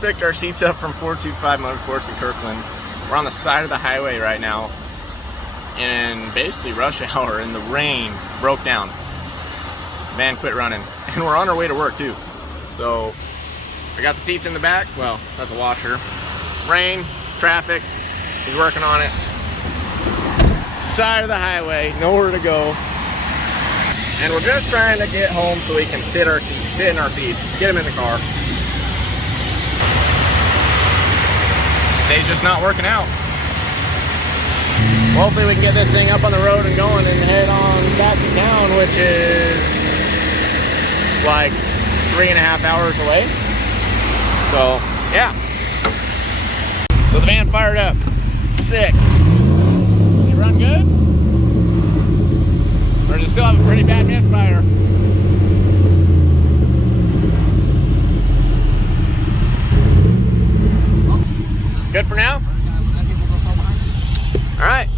Picked our seats up from 425 Motorsports in Kirkland. We're on the side of the highway right now in basically rush hour, and the rain broke down. Van quit running, and we're on our way to work too. So I got the seats in the back. Well, that's a washer. Rain, traffic, he's working on it. Side of the highway, nowhere to go. And we're just trying to get home so we can sit in our seats, get them in the car. Day's just not working out. Hopefully we can get this thing up on the road and going and head on back to town, which is like 3.5 hours away. So, yeah. So the van fired up. Sick. Does it run good? Or does it still have a pretty bad misfire? Good for now? Alright.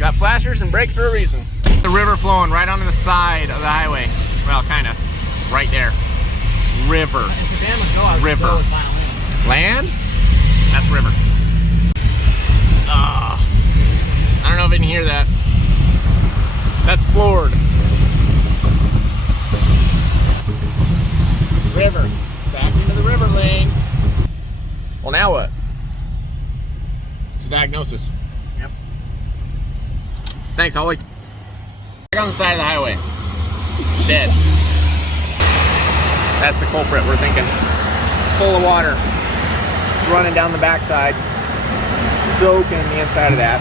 Got flashers and brakes for a reason. The river flowing right onto the side of the highway. Well, kind of. Right there. River. River. Land? That's river. I don't know if you can hear that. That's floored. River. Back into the river lane. Well, now what? It's a diagnosis. Yep. Thanks, Holly. Back on the side of the highway. Dead. That's the culprit, we're thinking. It's full of water. It's running down the backside. Soaking the inside of that.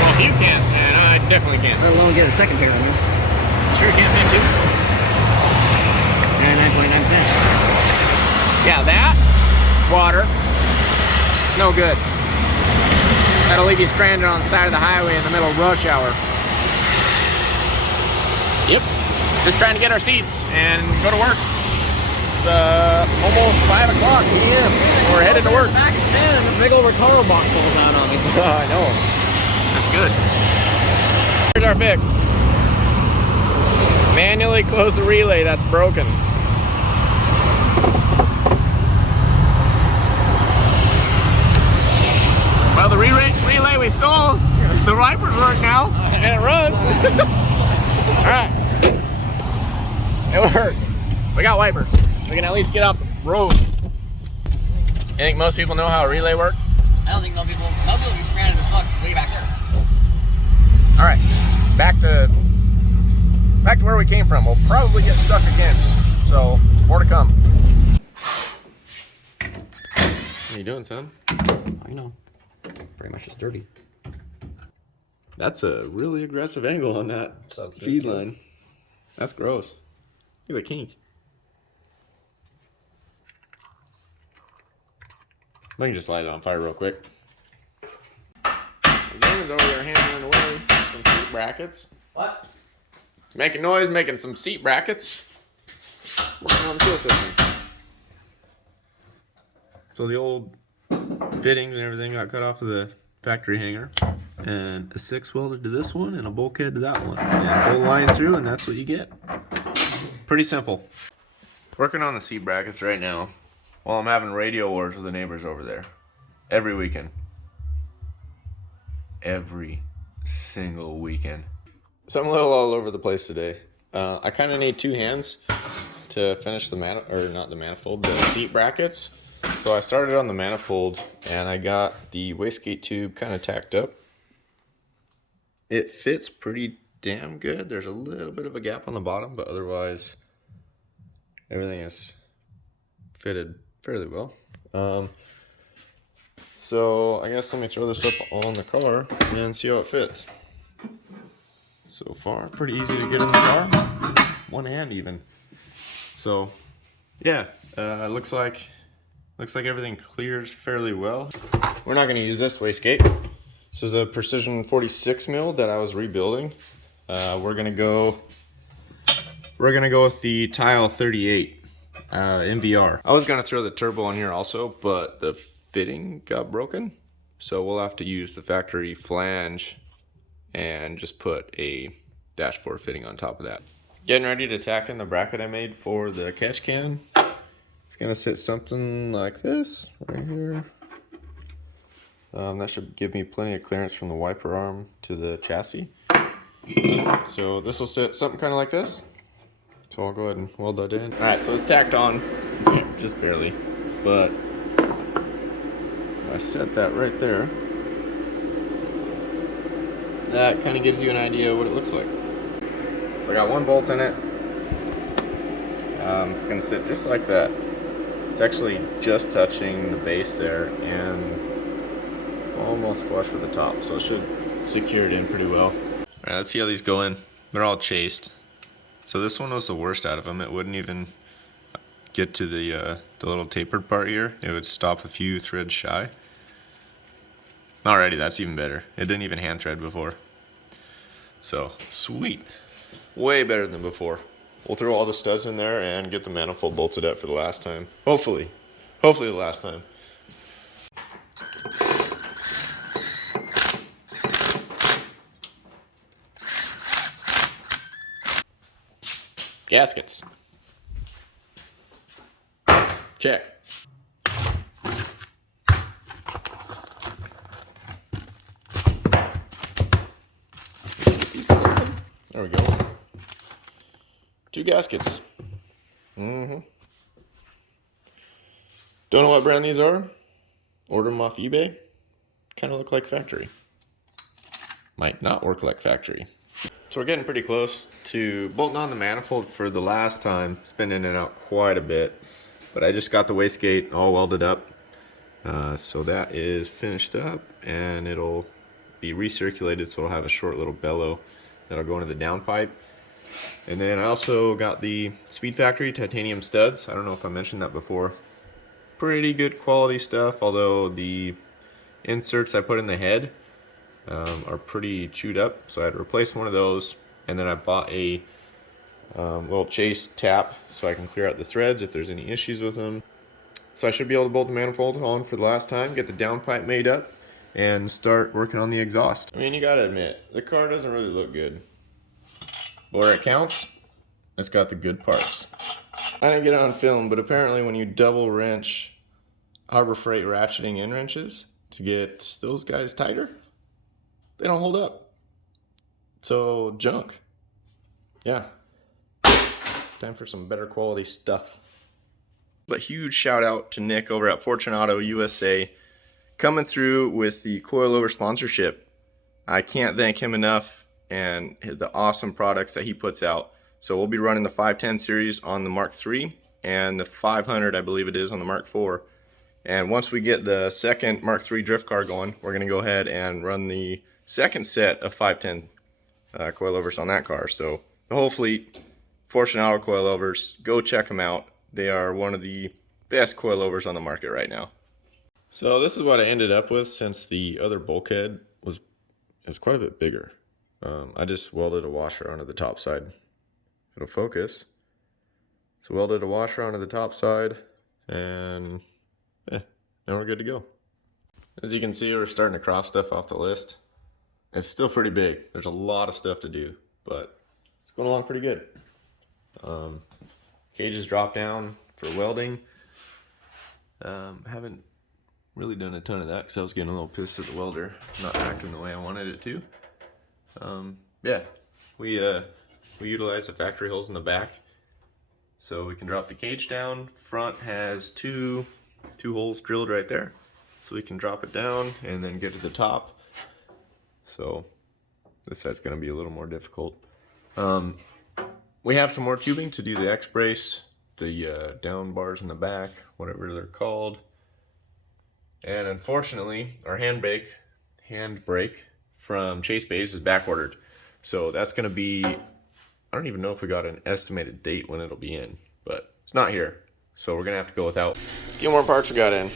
Well, if you can't, man, I definitely can't. Let alone get a second pair on you. Sure you can't fit two? 99.9%. Yeah, that, water, no good. That'll leave you stranded on the side of the highway in the middle of rush hour. Yep. Just trying to get our seats and go to work. It's almost 5 o'clock p.m. We're headed to work. Back to 10 and a big old retardo box falls down on me. I know. That's good. Here's our fix. Manually close the relay that's broken. Well, the relay we stole, the wipers work now, and it runs. Alright. It worked. We got wipers. We can at least get off the road. You think most people know how a relay works? I don't think most people will be stranded as fuck way back there. Alright, back to where we came from. We'll probably get stuck again. So, more to come. What are you doing, son? I know. Pretty much just dirty. That's a really aggressive angle on that feed line. That's gross. Look at the kink. I can just light it on fire real quick. Damon's over there handling away some seat brackets. What? Making noise, making some seat brackets. Working on the fuel system. So the old fittings and everything got cut off of the factory hanger. And a 6 welded to this one and a bulkhead to that one. And pull the line through and that's what you get. Pretty simple. Working on the seat brackets right now while I'm having radio wars with the neighbors over there. Every weekend. Every single weekend. So I'm a little all over the place today. I kind of need 2 hands to finish the seat brackets. So I started on the manifold and I got the wastegate tube kind of tacked up. It fits pretty damn good. There's a little bit of a gap on the bottom, but otherwise everything is fitted fairly well. So I guess let me throw this up on the car and see how it fits. So far, pretty easy to get in the car. One hand even. So yeah, looks like everything clears fairly well. We're not going to use this wastegate. This is a precision 46 mil that I was rebuilding. We're gonna go with the tile 38 MVR. I was gonna throw the turbo in here also, but the fitting got broken, so we'll have to use the factory flange and just put a dashboard fitting on top of that. Getting ready to tack in the bracket I made for the catch can. It's gonna sit something like this right here. That should give me plenty of clearance from the wiper arm to the chassis. So this will sit something kind of like this. So I'll go ahead and weld that in. All right, so it's tacked on, just barely, but I set that right there. That kind of gives you an idea of what it looks like. So I got one bolt in it. It's gonna sit just like that. It's actually just touching the base there and almost flush with the top, so it should secure it in pretty well. All right, let's see how these go in. They're all chased. So this one was the worst out of them. It wouldn't even get to the little tapered part here. It would stop a few threads shy. Alrighty, that's even better. It didn't even hand thread before. So, sweet. Way better than before. We'll throw all the studs in there and get the manifold bolted up for the last time. Hopefully. Hopefully the last time. Gaskets. Check. There we go. 2 gaskets. Don't know what brand these are. Order them off eBay. Kind of look like factory. Might not work like factory. So we're getting pretty close to bolting on the manifold for the last time. It's been in and out quite a bit. But I just got the wastegate all welded up. So that is finished up and it'll be recirculated, so it'll have a short little bellow that'll go into the downpipe. And then I also got the Speed Factory titanium studs. I don't know if I mentioned that before. Pretty good quality stuff, although the inserts I put in the head are pretty chewed up, so I had to replace one of those. And then I bought a little chase tap so I can clear out the threads if there's any issues with them. So I should be able to bolt the manifold on for the last time, get the downpipe made up, and start working on the exhaust. I mean, you gotta admit, the car doesn't really look good. But where it counts, it's got the good parts. I didn't get it on film, but apparently when you double wrench Harbor Freight ratcheting in wrenches to get those guys tighter, they don't hold up. So, junk. Yeah. Time for some better quality stuff. But huge shout out to Nick over at FortuneAuto USA, coming through with the coilover sponsorship. I can't thank him enough, and the awesome products that he puts out. So we'll be running the 510 series on the Mark III and the 500, I believe it is, on the Mark IV. And once we get the second Mark III drift car going, we're going to go ahead and run the second set of 510 coilovers on that car. So the whole fleet, FortuneAuto coilovers, go check them out. They are one of the best coilovers on the market right now. So this is what I ended up with, since the other bulkhead is quite a bit bigger. I just welded a washer onto the top side. It'll focus. So welded a washer onto the top side, and now we're good to go. As you can see, we're starting to cross stuff off the list. It's still pretty big. There's a lot of stuff to do, but it's going along pretty good. Cages drop down for welding. Haven't really done a ton of that because I was getting a little pissed at the welder not acting the way I wanted it to. Yeah, we utilize the factory holes in the back so we can drop the cage down. Front has two holes drilled right there, so we can drop it down and then get to the top. So this side's going to be a little more difficult. We have some more tubing to do the X-brace, the down bars in the back, whatever they're called. And unfortunately, our handbrake from Chase Bays is back ordered. So that's going to be, I don't even know if we got an estimated date when it'll be in, but it's not here. So we're going to have to go without. A few more parts we got in.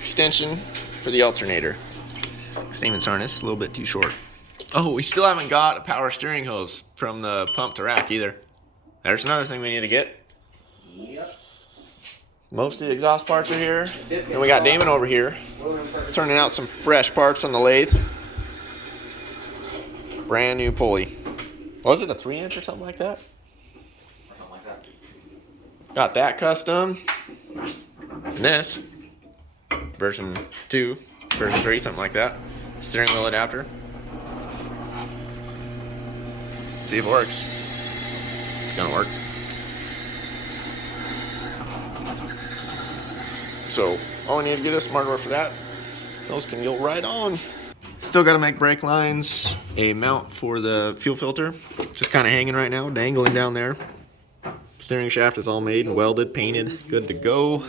Extension for the alternator. Stamen's harness, a little bit too short. Oh, we still haven't got a power steering hose from the pump to rack either. There's another thing we need to get. Yep. Most of the exhaust parts are here. And we got Damon over here turning out some fresh parts on the lathe. Brand new pulley. Was it a 3-inch or something like that? Or something like that. Got that custom. And this, version 2, version 3, something like that. Steering wheel adapter. See if it works. It's gonna work. So all I need to get is hardware for that. Those can go right on. Still got to make brake lines, a mount for the fuel filter, just kind of hanging right now, dangling down there. Steering shaft is all made and welded, painted, good to go.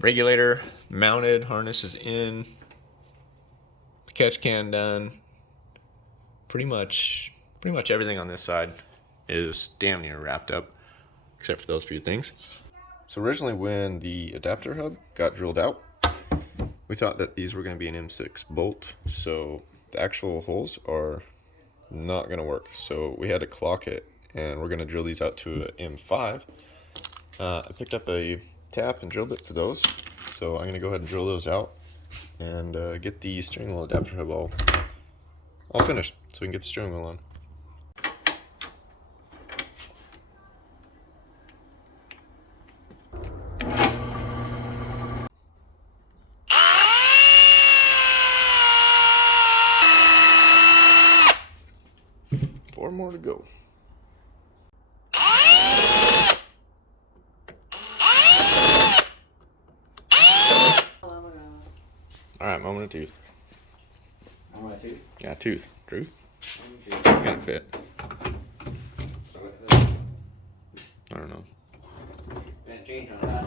Regulator mounted, harness is in, catch can done. Pretty much everything on this side is damn near wrapped up, except for those few things. So originally when the adapter hub got drilled out, we thought that these were going to be an M6 bolt, so the actual holes are not going to work. So we had to clock it, and we're going to drill these out to an M5. I picked up a tap and drill bit for those, so I'm going to go ahead and drill those out and get the steering wheel adapter hub all finished, so we can get the steering wheel on. Four more to go. Alright, moment of truth. Moment of truth? Yeah, tooth. Drew? It's gonna fit. I don't know. Didn't change on that.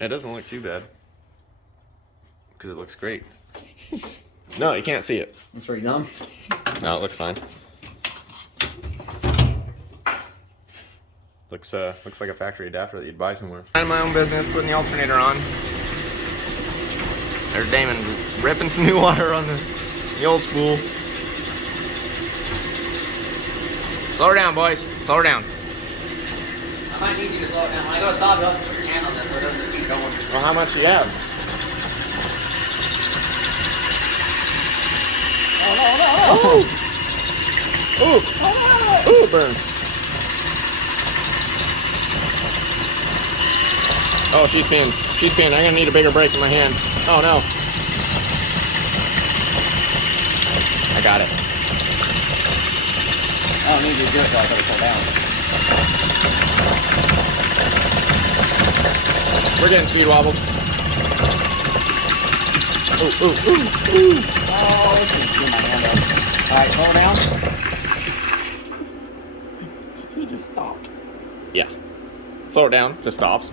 It doesn't look too bad. Because it looks great. No, you can't see it. It's pretty dumb. No, it looks fine. Looks like a factory adapter that you'd buy somewhere. Minding my own business, putting the alternator on. There's Damon ripping some new water on the old spool. Slow her down, boys. Slow her down. I might need you to slow it down. When I go to stop, you'll have to put your hand on this so it doesn't just keep going. Well, how much do you have? Oh! Ooh! Ooh, it burns. Oh, she's pinned. She's pinned. I'm gonna need a bigger brake in my hand. Oh no. I got it. I don't need you to do it so I gotta pull down. We're getting speed wobbles. Ooh, ooh, ooh, ooh. Oh, this is get my hand up. Alright, slow down. He just stopped. Yeah. Slow it down. Just stops.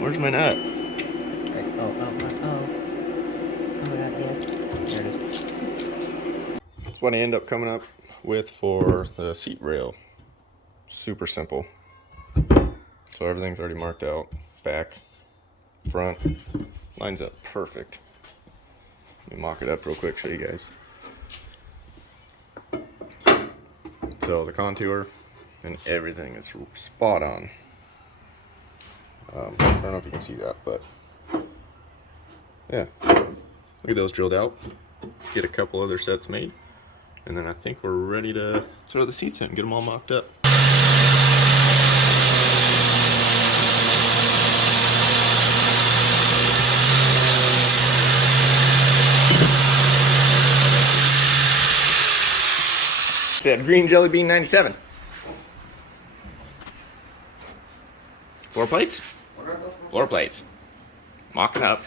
Where's my nut? Oh, my God, yes. There it is. That's what I end up coming up with for the seat rail. Super simple. So everything's already marked out. Back, front, lines up perfect. Let me mock it up real quick, show you guys. So the contour and everything is spot on. I don't know if you can see that, but yeah. Look at those drilled out. Get a couple other sets made. And then I think we're ready to throw the seats in and get them all mocked up. Said green jelly bean 97. Floor plates? Floor plates. Mocking up.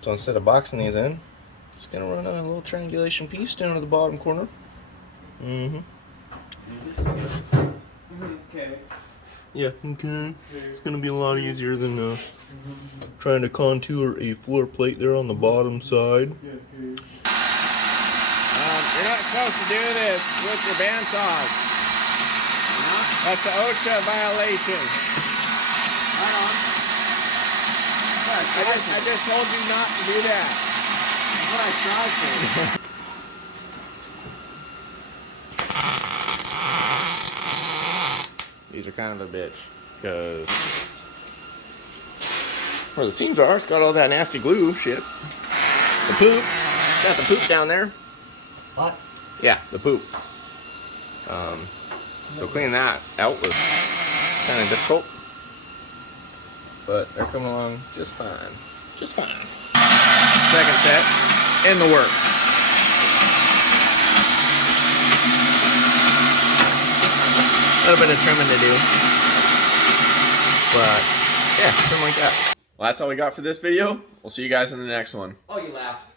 So instead of boxing these in, just gonna run a little triangulation piece down to the bottom corner. Mm-hmm. Okay. Yeah, okay. It's gonna be a lot easier than trying to contour a floor plate there on the bottom side. You're not supposed to do this with your bandsaws. That's an OSHA violation. Right on. I just told you not to do that. That's what I strive for. These are kind of a bitch, because where the seams are, it's got all that nasty glue shit. The poop. Got the poop down there. What? yeah, the poop. So cleaning that out was kind of difficult, but they're coming along just fine. Just fine. Second set in the works. A little bit of trimming to do, but yeah, something like that. Well, that's all we got for this video. We'll see you guys in the next one. Oh, you laughed.